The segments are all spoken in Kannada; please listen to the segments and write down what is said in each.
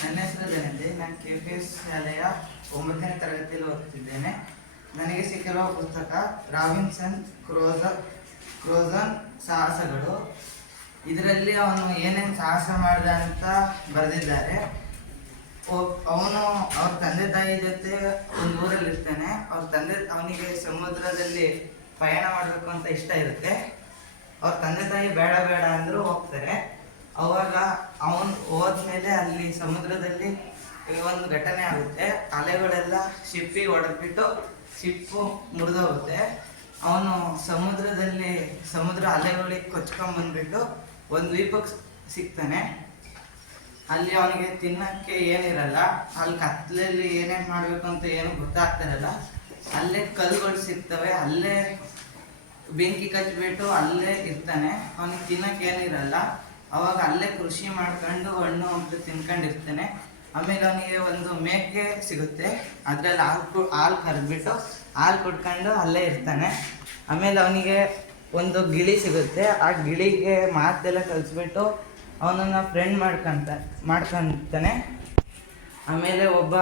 ನನ್ನ ಹೆಸರು ಧನಂಜಯ. ನಾನು KPS ಶಾಲೆಯ 9ನೇ ತರಗತಿಯಲ್ಲಿ ಓದುತ್ತಿದ್ದೇನೆ. ನನಗೆ ಸಿಕ್ಕಿರುವ ಪುಸ್ತಕ ರಾಬಿನ್ಸನ್ ಕ್ರೂಸೋನ ಸಾಹಸಗಳು. ಇದರಲ್ಲಿ ಅವನು ಏನೇನು ಸಾಹಸ ಮಾಡಿದ ಅಂತ ಬರೆದಿದ್ದಾರೆ. ಅವನು ಅವ್ರ ತಂದೆ ತಾಯಿ ಜೊತೆ ಒಂದು ಊರಲ್ಲಿ ಇರ್ತಾನೆ. ಅವನಿಗೆ ಸಮುದ್ರದಲ್ಲಿ ಪಯಣ ಮಾಡಬೇಕು ಅಂತ ಇಷ್ಟ ಇರುತ್ತೆ. ಅವ್ರ ತಂದೆ ತಾಯಿ ಬೇಡ ಬೇಡ ಅಂದರೂ ಹೋಗ್ತಾರೆ. ಅವಾಗ ಅವನು ಹೋದ್ಮೇಲೆ ಅಲ್ಲಿ ಸಮುದ್ರದಲ್ಲಿ ಒಂದು ಘಟನೆ ಆಗುತ್ತೆ. ಅಲೆಗಳೆಲ್ಲ ಶಿಪ್ಪಿಗೆ ಹೊಡೆದ್ಬಿಟ್ಟು ಶಿಪ್ಪು ಮುರಿದೋಗುತ್ತೆ. ಅವನು ಸಮುದ್ರ ಅಲೆಗಳಿಗೆ ಕೊಚ್ಕೊಂಡ್ಬಂದ್ಬಿಟ್ಟು ಒಂದು ದ್ವೀಪಕ್ಕೆ ಸಿಗ್ತಾನೆ. ಅಲ್ಲಿ ಅವನಿಗೆ ತಿನ್ನಕ್ಕೆ ಏನಿರಲ್ಲ. ಅಲ್ಲಿ ಕತ್ಲಲ್ಲಿ ಏನೇನು ಮಾಡಬೇಕು ಅಂತ ಏನು ಗೊತ್ತಾಗ್ತಿರಲ್ಲ. ಅಲ್ಲೇ ಕಲ್ಲುಗಳು ಸಿಗ್ತವೆ. ಅಲ್ಲೇ ಬೆಂಕಿ ಕಚ್ಬಿಟ್ಟು ಅಲ್ಲೇ ಇರ್ತಾನೆ. ಅವನಿಗೆ ತಿನ್ನಕ್ಕೆ ಏನಿರಲ್ಲ. ಅವಾಗ ಅಲ್ಲೇ ಕೃಷಿ ಮಾಡ್ಕೊಂಡು ಹಣ್ಣು ಹಂಪಲು ತಿನ್ಕೊಂಡಿರ್ತಾನೆ. ಆಮೇಲೆ ಅವನಿಗೆ ಒಂದು ಮೇಕೆ ಸಿಗುತ್ತೆ. ಅದರಲ್ಲಿ ಹಾಲು ಕರೆದ್ಬಿಟ್ಟು ಹಾಲು ಕುಡ್ಕೊಂಡು ಅಲ್ಲೇ ಇರ್ತಾನೆ. ಆಮೇಲೆ ಅವನಿಗೆ ಒಂದು ಗಿಳಿ ಸಿಗುತ್ತೆ. ಆ ಗಿಳಿಗೆ ಮಾತೆಲ್ಲ ಕಲಿಸ್ಬಿಟ್ಟು ಅವನನ್ನು ಫ್ರೆಂಡ್ ಮಾಡ್ಕೊಂತಾನೆ. ಆಮೇಲೆ ಒಬ್ಬ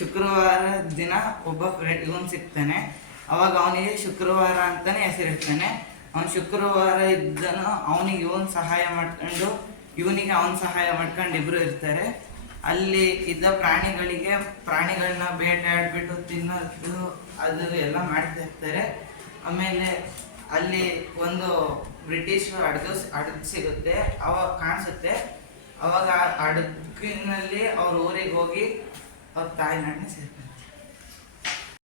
ಶುಕ್ರವಾರ ದಿನ ಒಬ್ಬ ಇವನು ಸಿಗ್ತಾನೆ. ಅವಾಗ ಅವನಿಗೆ ಶುಕ್ರವಾರ ಅಂತಲೇ ಹೆಸರಿಡ್ತಾನೆ. ಅವನು ಶುಕ್ರವಾರ ಇದ್ದನು. ಅವನಿಗೆ ಇವನಿಗೆ ಅವನು ಸಹಾಯ ಮಾಡ್ಕೊಂಡು ಇಬ್ಬರು ಇರ್ತಾರೆ. ಅಲ್ಲಿ ಇದ್ದ ಪ್ರಾಣಿಗಳನ್ನ ಬೇಟೆಯಾಡ್ಬಿಟ್ಟು ತಿನ್ನೋದು ಅದು ಎಲ್ಲ ಮಾಡ್ತಾ ಇರ್ತಾರೆ. ಆಮೇಲೆ ಅಲ್ಲಿ ಒಂದು ಬ್ರಿಟಿಷ್ ಹಡಗು ಸಿಗುತ್ತೆ. ಅವಾಗ ಕಾಣಿಸುತ್ತೆ. ಅವಾಗ ಹಡಗಿನಲ್ಲಿ ಅವ್ರ ಊರಿಗೆ ಹೋಗಿ ಅವ್ರ ತಾಯಿನಾಡನ್ನ ಸೇರ್ತಾರೆ.